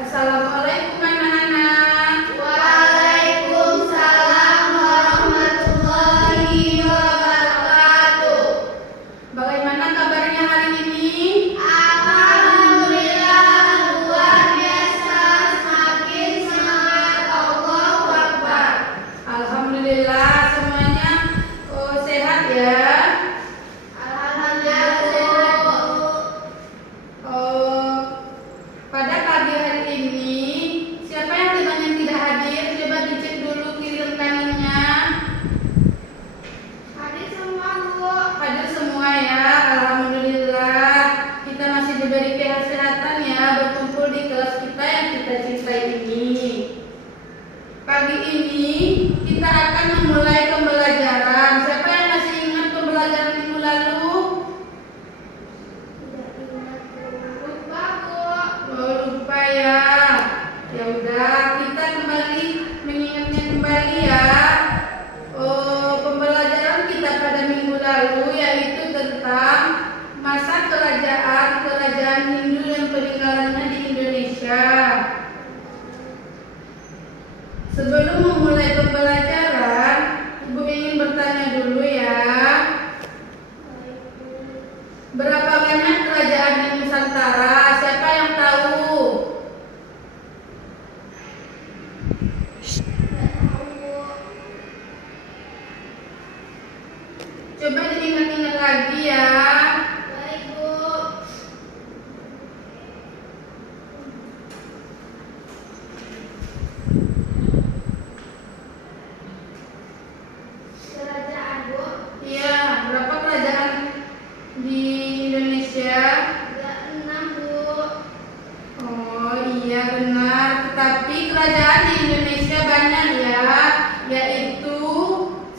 Assalamualaikum anak-anak. Waalaikumsalam warahmatullahi wabarakatuh. Bagaimana kabarnya hari ini? Alhamdulillah luar biasa, semakin semangat. Allahu Akbar. Alhamdulillah semuanya sehat ya. Alhamdulillah sehat, Bu. Pada pagi hari ini siapa yang tidak hadir? Coba dicek dulu kiri kanannya. Hadir semua, Bu. Hadir semua ya. Alhamdulillah kita masih diberi kesehatan ya, berkumpul di kelas kita yang kita cintai ini. Pagi ini kita akan memulai pembelajaran. Siapa yang masih ingat pembelajaran minggu lalu? Lupa, Bu. Oh, lupa ya. Ya udah, kita kembali mengingatnya kembali ya. Pembelajaran kita pada minggu lalu yaitu tentang masa kerajaan Hindu dan peninggalannya di Indonesia. Sebelum memulai pembelajaran, Ibu ingin bertanya dulu ya. Berapa banyak kerajaan di Nusantara? Siapa yang tahu? Nggak tahu, Bu. Coba diingat-ingat lagi ya. Baik, Bu. Kerajaan, Bu. Iya, berapa kerajaan di Indonesia? Ada 6, Bu. Oh iya benar, tetapi kerajaan di Indonesia banyak ya, yaitu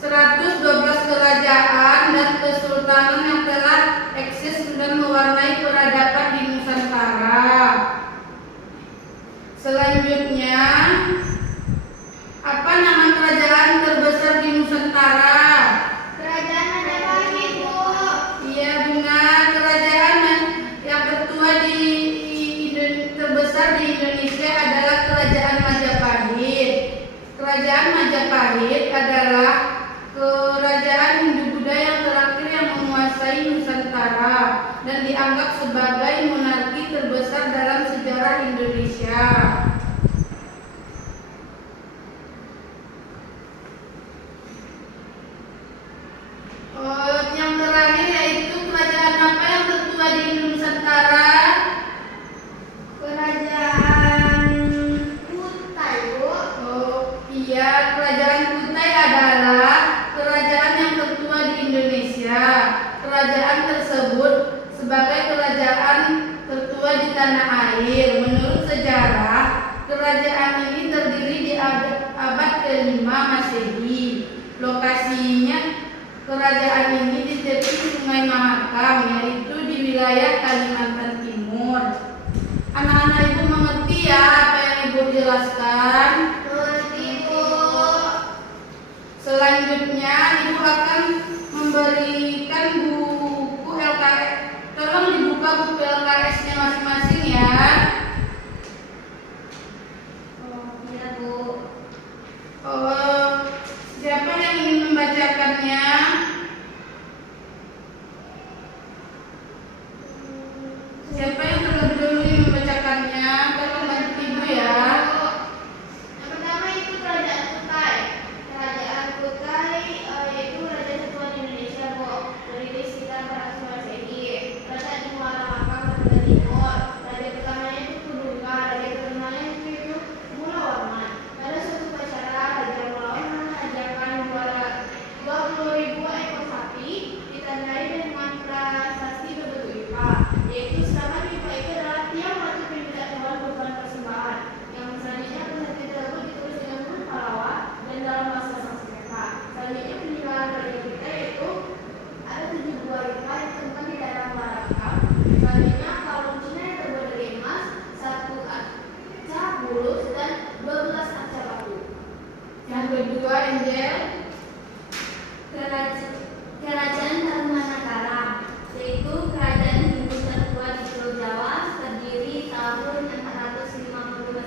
112 kerajaan dan kesultanan yang telah eksis dan mewarnai peradaban di Nusantara. Selanjutnya, apa nama kerajaan terbesar di Nusantara? Kerajaan Majapahit, Bu. Iya benar, kerajaan yang tertua terbesar di Indonesia adalah Kerajaan Majapahit. Kerajaan Majapahit adalah kerajaan Hindu Buddha yang terakhir yang menguasai Nusantara dan dianggap sebagai monarki terbesar dalam sejarah Indonesia. Yang terakhir yaitu kerajaan apa yang tertua di Nusantara? Kerajaan Kutai, Bu. Oh iya, kerajaan Kutai adalah kerajaan yang tertua di Indonesia. Kerajaan tersebut sebagai kerajaan tertua di tanah air. Menurut sejarah, kerajaan ini terdiri di abad ke-5 Masehi. Lokasinya kerajaan ini di tepi Sungai Mahakam, yaitu di wilayah Kalimantan Timur. Anak-anak Ibu mengerti ya apa yang Ibu jelaskan? Mengerti, Bu. Selanjutnya Ibu akan memberikan buku LKS. Tolong dibuka buku LKS-nya masing-masing ya. Iya, Bu. Siapa yang ingin membacakannya? Siapa yang terlebih dulu ingin membacakannya? Tolong bantu Ibu ya. Yang pertama itu Kerajaan Kutai. Kerajaan Kutai yaitu raja tertua di Indonesia, Bu. Berdiri sekitar 400 Masehi. Terletak di Muara Makam, Kalimantan Timur. Raja pertamanya itu Kudungka, raja keduanya itu Mulawarman. Pada suatu upacara, Raja Mulawarman menghadiahkan 20.000 ekor sapi ditandai dengan prasasti berbentuk IPA, yaitu selama IPA itu adalah tiang batu permintaan Tuhan bukan persembahan. Yang selanjutnya prasasti tersebut ditulis dengan huruf Pallawa dan dalam bahasa Sanskerta. Selanjutnya peninggalan raja kita yaitu ada 7 buah IPA yang ditemukan di daerah Barakam. Selanjutnya kalung Cina yang terbuat dari emas, 1 kaca bulus dan 12 kaca batu. Yang kedua, Angel. Kerajaan Tarumanagara, yaitu kerajaan Hindu tertua di Pulau Jawa, terdiri tahun 450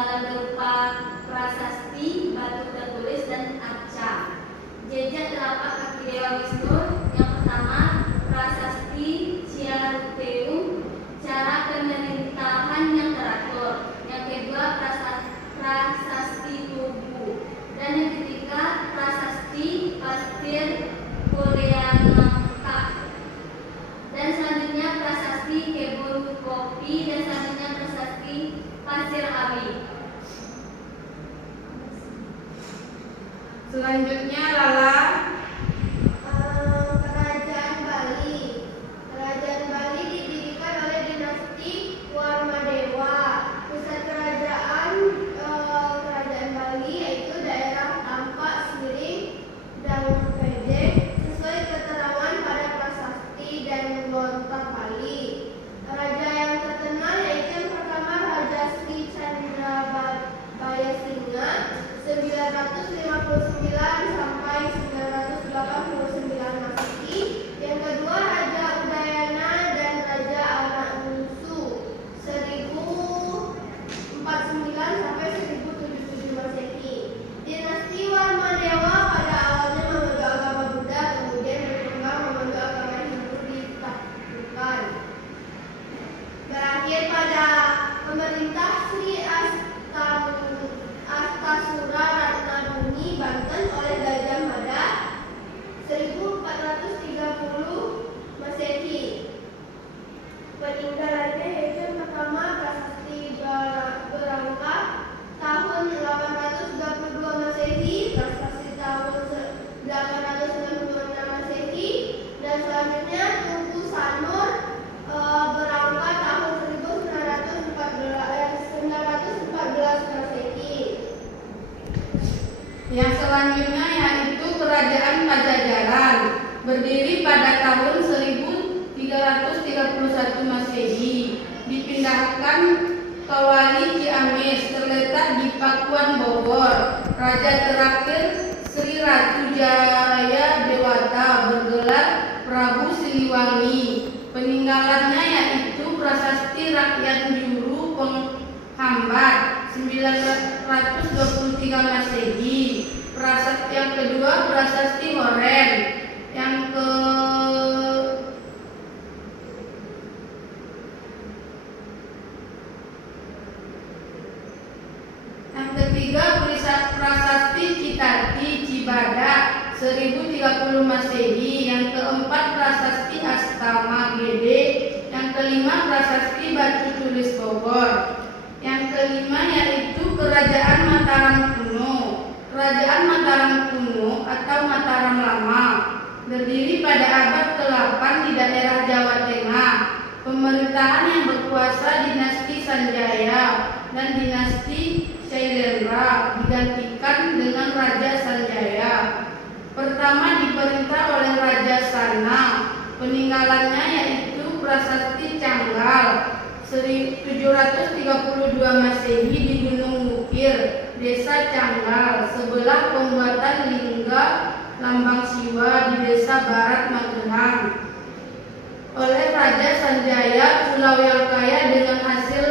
peninggalan berupa prasasti, batu tertulis, dan arca. Jejak telapak kaki Dewa Wisnu. Yang pertama, prasasti Ciaruteum, cara pemerintahan yang teratur. Yang kedua, prasasti tubuh. Dan yang ketiga, prasasti Pastir Koleanangka. Dan selanjutnya prasasti Kebun Kopi, dan selanjutnya prasasti Pasir Awi. Selanjutnya Lala. Kerajaan Bali. Kerajaan Bali didirikan oleh dinasti Warmadewa. Pusat kerajaan Bali yaitu daerah Tampak, Siring, dan Pede sesuai keterangan pada prasasti dan lontar Bali. Raja yang terkenal yaitu yang pertama Raja Sri Chandrabayasinghe 959 sampai 989 Masehi. Yang kedua Raja Udayana dan Raja Anak Bungsu 1049 sampai 1077 Masehi. Dinasti Warmadewa pada awalnya memeluk agama Buddha, kemudian berkembang memeluk agama Hindu ditaklukkan. Berakhir pada pemerintah Sri Astasura Ratnabumi Banten oleh Gajah Mada 1430 Masehi. Peninggalannya yaitu yang pertama prasasti Berangka tahun 832 Masehi, prasasti tahun 896 Masehi, dan selanjutnya Tugu Sanur Berangka tahun 1914 Masehi. Yang selanjutnya yaitu Kerajaan Pajajaran, berdiri pada tahun 1331 Masehi, dipindahkan ke Wali Ciamis, terletak di Pakuan Bogor. Raja terakhir Sri Ratu Jaya Dewata, bergelar Prabu Siliwangi. Peninggalannya yaitu prasasti Rakyat Juru Penghambat 923 Masehi. Prasasti yang kedua prasasti Horen. Yang ketiga prasasti Citati Cibadak 1030 Masehi. Yang keempat prasasti Astama Gede. Yang kelima prasasti Batu Tulis Bogor. Yang kelima yaitu Kerajaan Mataram Kuno. Kerajaan Mataram Kuno atau Mataram Lama berdiri pada abad ke-8 di daerah Jawa Tengah. Pemerintahan yang berkuasa dinasti Sanjaya dan dinasti Shailendra digantikan dengan Raja Sanjaya. Pertama diperintah oleh Raja Sana. Peninggalannya yaitu prasasti Canggal 1732 Masehi di Gunung Wukir, Desa Canggal, sebelah pembuatan lingga lambang Siwa di Desa Barat Magelang. Oleh Raja Sanjaya, pulau yang kaya dengan hasil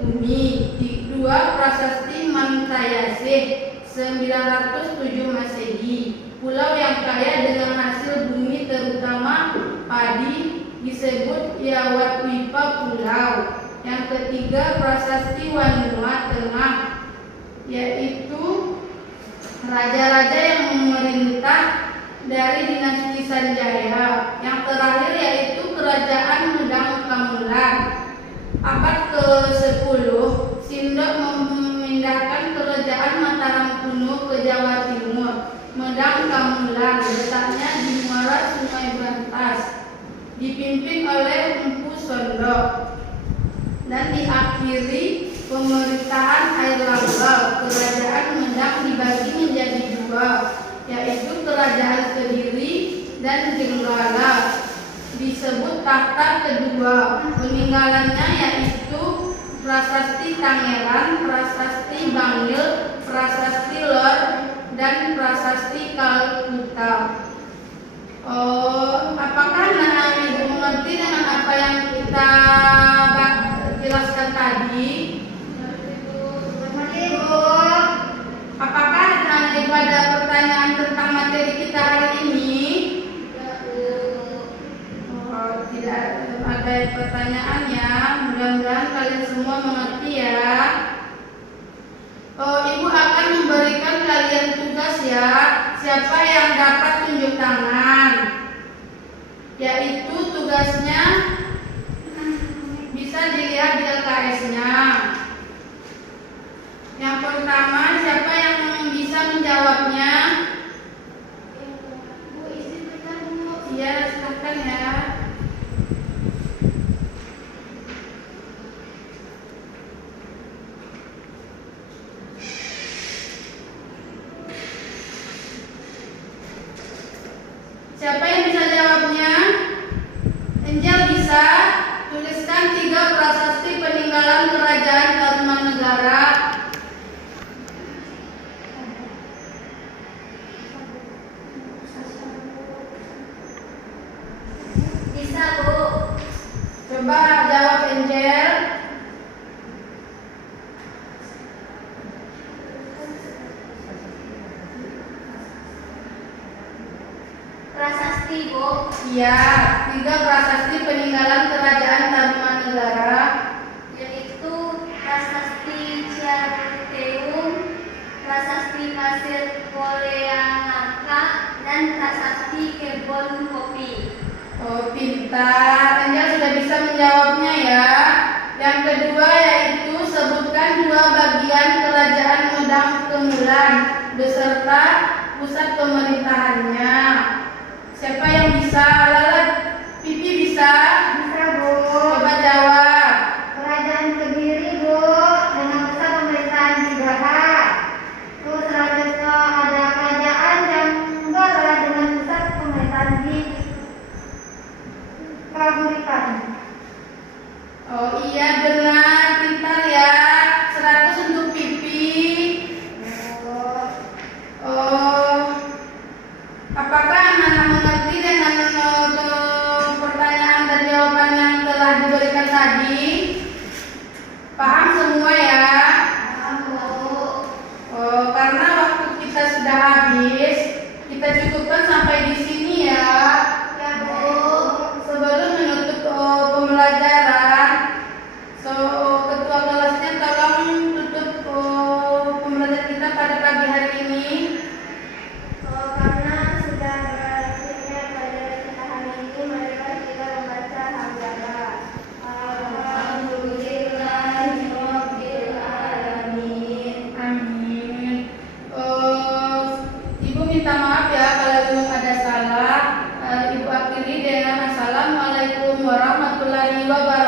bumi. Dua prasasti Mantayasih 907 Masehi, pulau yang kaya dengan hasil bumi terutama padi, disebut Yawatwipa Pulau. Yang ketiga prasasti Wanua Tengah, yaitu raja-raja yang memerintah dari dinasti Sanjaya. Yang terakhir yaitu Kerajaan Medang Kamulan. Abad ke-10 Sindok memindahkan Kerajaan Mataram Kuno ke Jawa Timur. Medang Kamulan letaknya di muara Sungai Brantas, dipimpin oleh Empu Sondok, dan diakhiri pemerintahan Airlangga. Kerajaan Medang dibagi menjadi dua, yaitu Kerajaan Kediri dan Jenggala, disebut tahta kedua. Peninggalannya yaitu prasasti Tangerang, prasasti Bangil, prasasti Lor, dan prasasti Kalkuta. Apakah anak ibu mengerti dengan apa yang kita jelaskan tadi? semua mengerti ya. Ibu akan memberikan kalian tugas ya. Siapa yang dapat tunjuk tangan? Yaitu tugasnya bisa dilihat di LKS-nya. Yang pertama, siapa yang bisa menjawabnya? Bu, izin bentar, Bu. Iya, silakan ya. Siapa yang bisa jawabnya? Angel bisa. Tuliskan 3 prasasti peninggalan kerajaan Tarumanegara. Bisa, Bu. Coba jawab Angel. Prasasti, Bu. Iya, 3 prasasti peninggalan kerajaan Tarumanegara. Yaitu Prasasti Ciaruteum, Prasasti Pasir Poleangaka, dan Prasasti Kebon Kopi. Pintar. Angel sudah bisa menjawabnya ya. Yang kedua yaitu sebutkan 2 bagian kerajaan Medang Kemulan beserta pusat pemerintahannya. Siapa yang bisa? Lalat, Pipi bisa? Bisa, Bu. Coba jawab. Kerajaan Kediri, Bu, dengan pusat pemerintahan di Geraha. Terus selanjutnya ada kerajaan Janggara dengan pusat pemerintahan di Kahuripan. Iya benar, pintar ya. 100 untuk Pipi. Apakah anak-anak mengerti dengan pertanyaan dan jawaban yang telah diberikan tadi? Paham semua ya? Karena waktu kita sudah habis, kita cukupkan sampai di sini ya. Ya, Bu. Sebelum menutup pembelajaran, ketua kelasnya tolong tutup pembelajaran kita pada pagi hari ini. Karena sudah berakhirnya pelajaran kita hari ini, marilah kita membaca hamdalah. Alhamdulillahirabbil alamin. Amin. Ibu minta maaf ya kalau ada salah. Ibu akhiri dengan assalamualaikum warahmatullahi wabarakatuh.